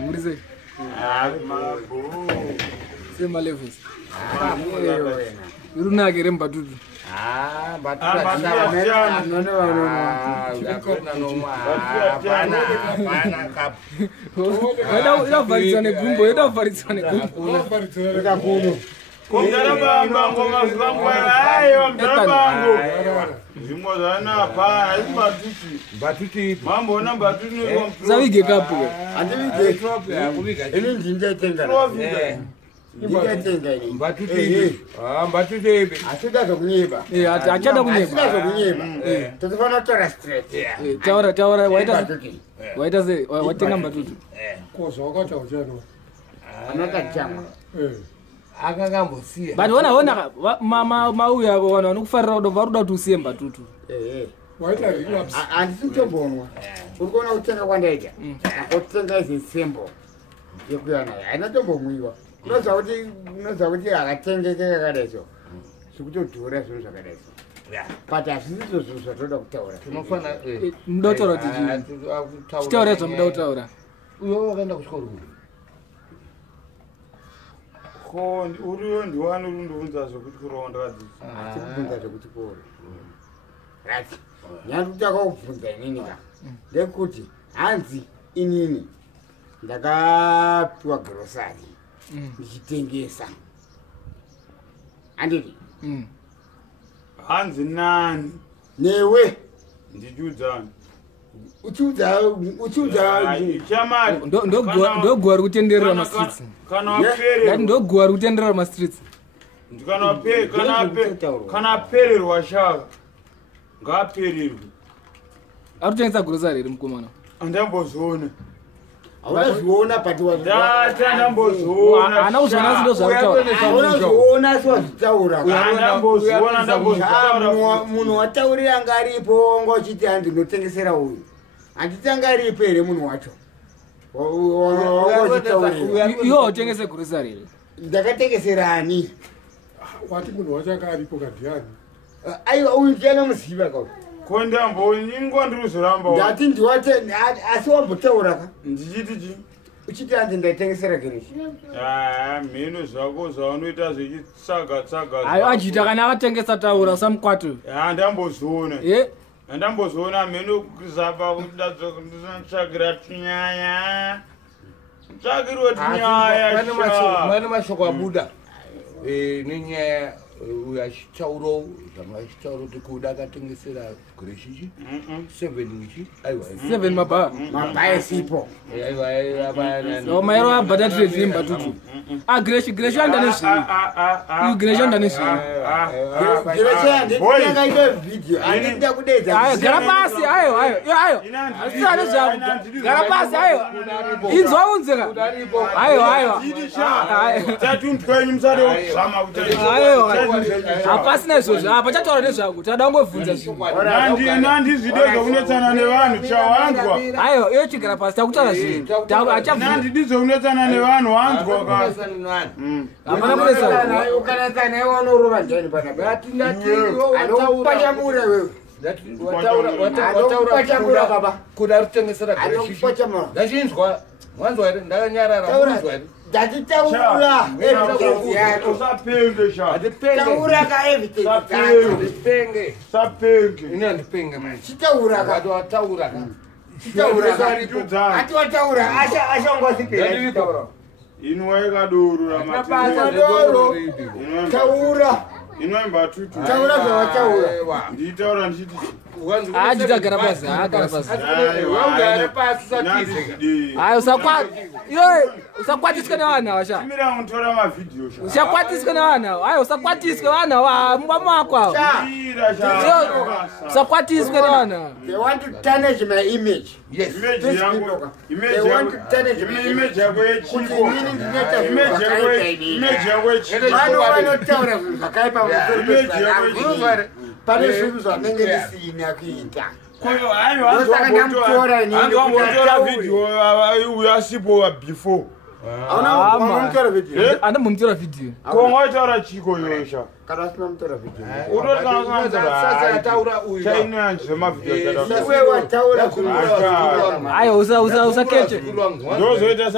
Murise. Sema levels. Uruna ke remba tutu. But wana mauya wana nokufarira kudovaruda tusiye mbatutu. Andisitobonwa. Urikona kutenga kwandaita. Kutenga izi sembo. Yekuyana. Anatombomwiwa. Unoza kuti akatengekeka kadaizvo. Sikutodhura zvinhu zvakadaizvo. But hazvisizo zvinhu zvatoda kutaura. Tinofana muda kutaura kuti chitaura zvamuda kutaura. Uyo wakaenda kuchikoro. Uriyo ndiwani urundiunza zvokuti kuronda kadzidzisa. Tikubvunza zvekuchikoro. Right. Nyandutaka kubvunza inini ka. Ndekuti hanzi inini ndakapiwa grocery. Ndichitengesa. Anditi? Hanzi nani? Newe. Ndichiudzani. Uchiudza chamari ndogwa rikutenderera mastreets. Ndogwa rikutenderera mastreets. Kana pererwa shaka ngapererwe. Arutengesa grocery iri mukomana. Andambozviona. Aunazviona patiwa. Ndambozviona. Ana uzvona sindo zvakutaura. Aunazviona swazvitaura. Ndambozviona. Munhu wataurira ngaripo ngochiti andinotengesera uyu. Anditanga aripo ere munhu wacho. Iwo utengese grocery iri. Ndakatengeserani. Wati munhu wacho akaripo kadhiani. Aiwa uyu ndiana muziva ka. Kondambo ingondruzoramba. Ndati ndiwate asi wambotaura ka. Ndichiti chi? Uchiti andi ndaitengesera gereshi. Mhino zvako zvaunoita zvichitsaga. Ayo ajita kana akatengesa taura samukwato. Ndambozviona. Ndambozviona mhino kuzapa kudatsvagira tinyaya. Tsvagiro tinyaya. Mane mashoko abuda. Nenyaya uyachitauro zvamachitauro kuti kuda akatengesera greshichi 7 ichi aiwa 7 mabha sipo aiwa maero abata trade mbatutu greshi andaneshi you greshi andaneshi greshi ndingaita video andida kudedza gara pasi ayo asana zvaku gara pasi ayo inzwa unzeka ayo tatundwenyu musado zama kuti ayo apasina izvozvo apa chataura nezvako tada kungobvunza zvinhu nandizvido zvokunetsana nevanhu chawanzwa ayo iyo chigara pasi takutaura zvinhu nandidi zvokunetsana nevanhu wanzwa kasi hapana kunetsana ukanetsana iwe unorova njani panapa anokupachamura wewe wataura baba kuda kutengesera greshichi ndachinzwa mwanzwa here ndakanyarara mwanzwa here ndachitaura usapenge sha taura ka everything ndipenge sapenge ina ndipenge manje chitaura ka wataura ka chitaura ka ati wataura ashongosipira inwaika doro ramadoro taura inoimba tutu taura zvawataura nditaura ndichiti ajita gara pasi agara pasi wangara pasi satize ayo usakwatiswe nevana washa timira mutora mavidhiyo sha usakwatiswe nevana ayo usakwatiswe vana wa mumba mako awo usakwatiswe nevana they want to tarnish my image yes image yangu they want to tarnish my image yako kuti nini ndineta image yako vanhu vanotaura zvakaipa image pane zvinhu zvanenge ndisina kuita angambotora video uyasipo before andambomutora video konga taura chiko yosha kana asina mutora video utori kana sasa ataura uyu chaina zvemavideo wewe wataura ayo usakeche ndozoita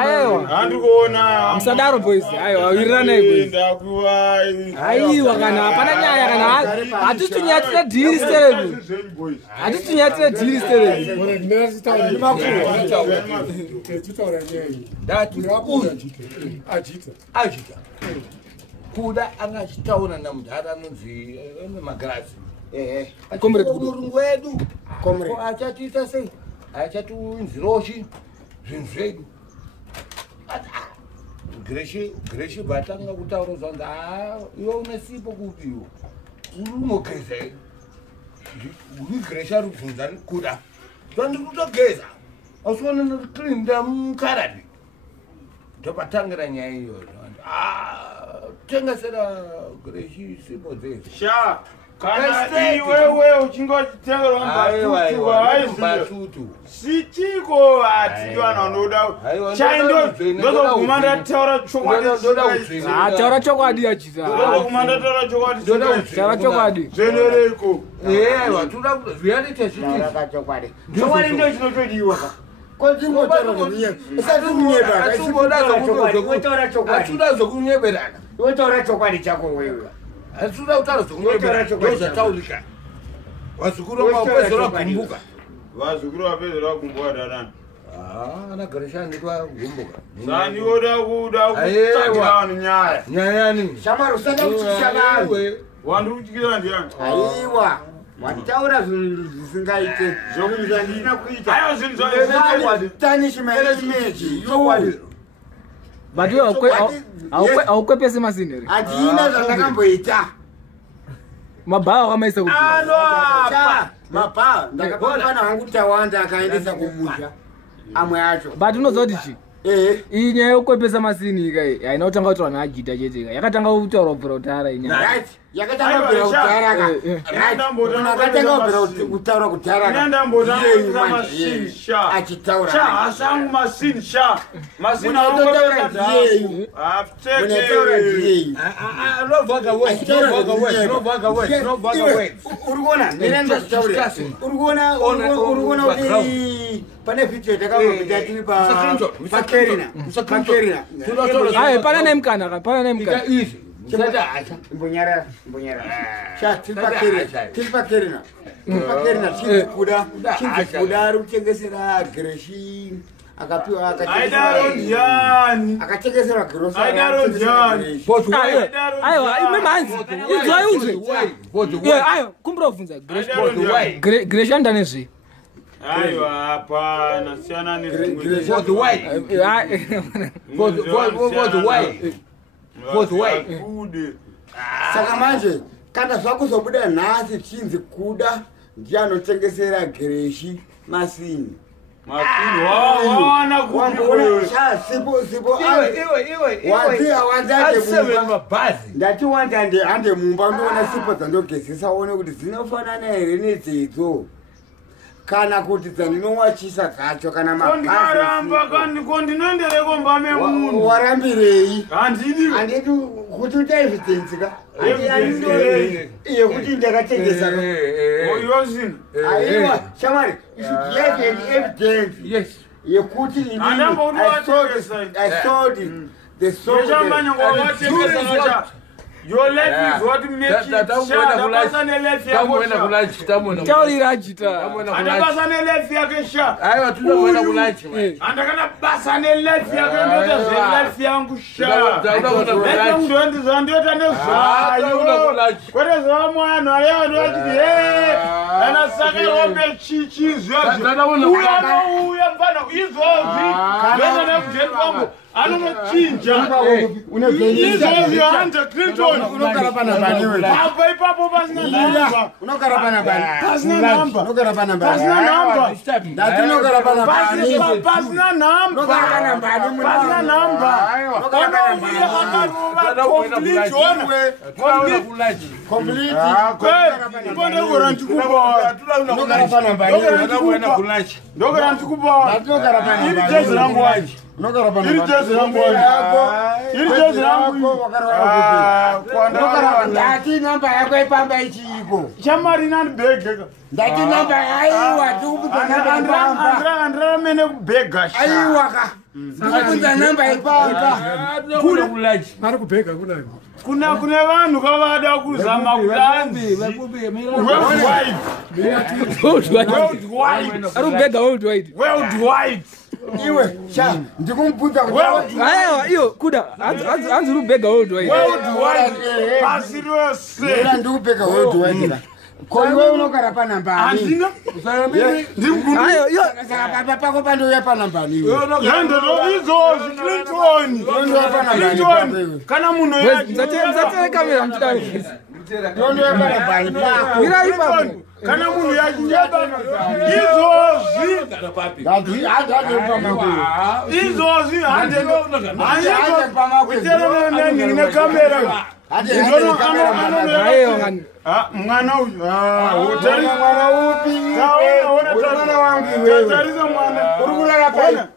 ayo handikuona msadaro boys ayo awirirane boys aiwa kana hapana nyaya kana hatitunyatsira deal stereo hatitunyatsira deal stereo ajita kuda angachitaura namunhu anonzi magirazi urungu wedu achatiita sei achatiunziroshi zvinhu zvedu Greshi batanga kutaura zvanzi iwe une sipo kupi iwo uri unogeza uri Greshi ari kubvunza kuda zvandiri kutogeza asiona ndiklinda mukaradi ndopatangira nyaya iyoyo tengesera Greshi sipo dzezi sha kana iwewe uchingotitengerwa mbatutu sichiko atiwana unoda chaindo ndozoguma ndataura taura chokwadi achita ndozoguma ndataura taura chokwadi zvenereko ewa toda reality chokwadi ndo chinotodiwa atuda zokunyeberana wotaura chokwadi chako wewe atuda kutaura zokunyeberana wazukuru wapezera kumbuka vazukuru vapezera kumbuka danani ana Gereshani kwagumbuka sani woda kutsvagira vanhu nyayani shamari usada kutyisa vanhu wandiri kutyisa ndiani aiwa wataura zvinhu zvisingaite zvokunyandina kuita ayo zvinhu tanishimaimeji but aukwepese masini here handina zvandakamboita mabhaa wamaisa mabhaa ndakapana hangu tawanda akaendesa kumusha amwe acho but unoziva kuti chi iyi nyaya yokwepesa masini ikai haina kutanga kuti vanhu ajita chete ka yakatanga kutaura kubvira kutara inyaya yakatanga kubvira kutara akatanga kubvira kutaura kutara achitaura hasangu masini sha masini urikuona urikuona kuti pane video takavita tiri pakerina pana nemukana mbonyara tiri pakerina chinzikuda ari kutengesera Greshi akapiwa akatengesera grosaaimemanzi ayo kumbira kubvunza Greshi andanezve aiwa hapana siyana saka manje kana zvakuzobuda nhasi chinzi kuda ndianotengesera Greshi masini wawana ndati wanda hande mumba ndoona sipo dzandogezesa one kuti dzinofanana here nedzedzo kana kuti dzandinowachisa dzacho kana mabhasikondinendereko mbame munhu warambirei handidi handiti kuti uta evidence ka yekuti ndakatengesa yosina aiwa shamari evidence yekuti your life is what makes it taurira achita andabasa nelife yake sha andakana basa nelife yake ndoita zvelife yangu sha ndondiza ndoita nezvayo kwete zvavamwana vanhu vachiti ana saka rombe chichizvauya nouya mfana izvozvi zvese nekudheni kwangu anonochinja izvozvi hande Clinton unogara pana bani wewe apa ipapo pasina namba unogara pana bani pasina namba unogara pana bani pasina namba ndati unogara pana bani pasina namba unogara pana bani pasina namba unogara pana bani complete one complete kwende kura ndikupa unogara pana bani ndogara ndikupa unogara pana bani ili jezi rangu waji Unogara pana. Iri jezi yangu. Iri jezi yangu. Ndati namba yako ipamba ichiko. Chamari nani bege. Ndati namba aiwa tukubuza namba. Andra mene bega. Aiwa ka. Tukubuza namba ipamba. Kule kulaji. Ari kubhega kunani. Kuna vanhu kavada kuzama kudanzi. Worldwide. Iwe, sha, ndikumpunza kuti. Aiwa, iyo kuda. Anzi rubega worldwide. Pasi rose. Ndira ndikubhega worldwide. Koiwe unogara panamba ani. Andina. Ayo, iyo. Saka pako pandoya panamba ani. Yando izozvi Clinton. Clinton. Kana munhu Zatele kamera mtidari. Ndondoya panamba ani. Mira ipa. Kana munhu yachingeba izozvi. Ndati hadi pamako. Izozvi handi kuterera nene kamera. Ayo ngani. Mwana uyu. Mwana upi? Mwana wangu wewe. Tarisa mwana. Urugula pana.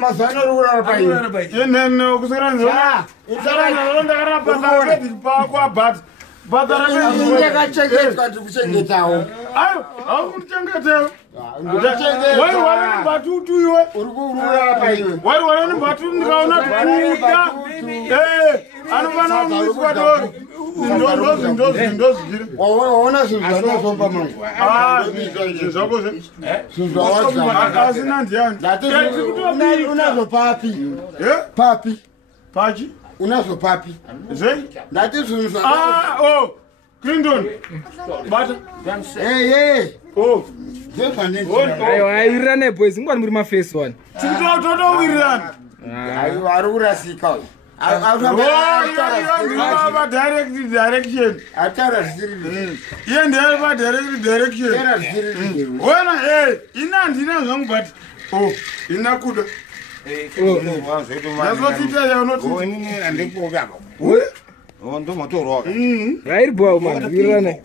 Mazana urugula pana. Yenene kusira nzona. Itara nzona karapa kwa bat. Batara ndakachengetwa ndikuchengetawo. Ayo, aukuchengetwa. Wari wari batutu iwe. Urugula pana. Wari batutu ndikaona tukuda. Anofana kuiswa dori. Ndozi gire. Waona zvinhu somba mangu. Zvako zve. Zvinhu waza. Asina ndiani. Unazo papi? Papi. Pachi? Unazo papi? Zve? Ndati zvinhu zva. Clinton. Bata. Hey. Oh. Ayo, ayirirane boys. Ngwani muri maface one. Toto wirirana. Ayo, ari kurasika. Direction. Atara ziri. Iye ndiye direction. Wena inandina zvangu but ina kuda. Yazotita yaunoti. Ndo motorwa. Right boy man, wirirane.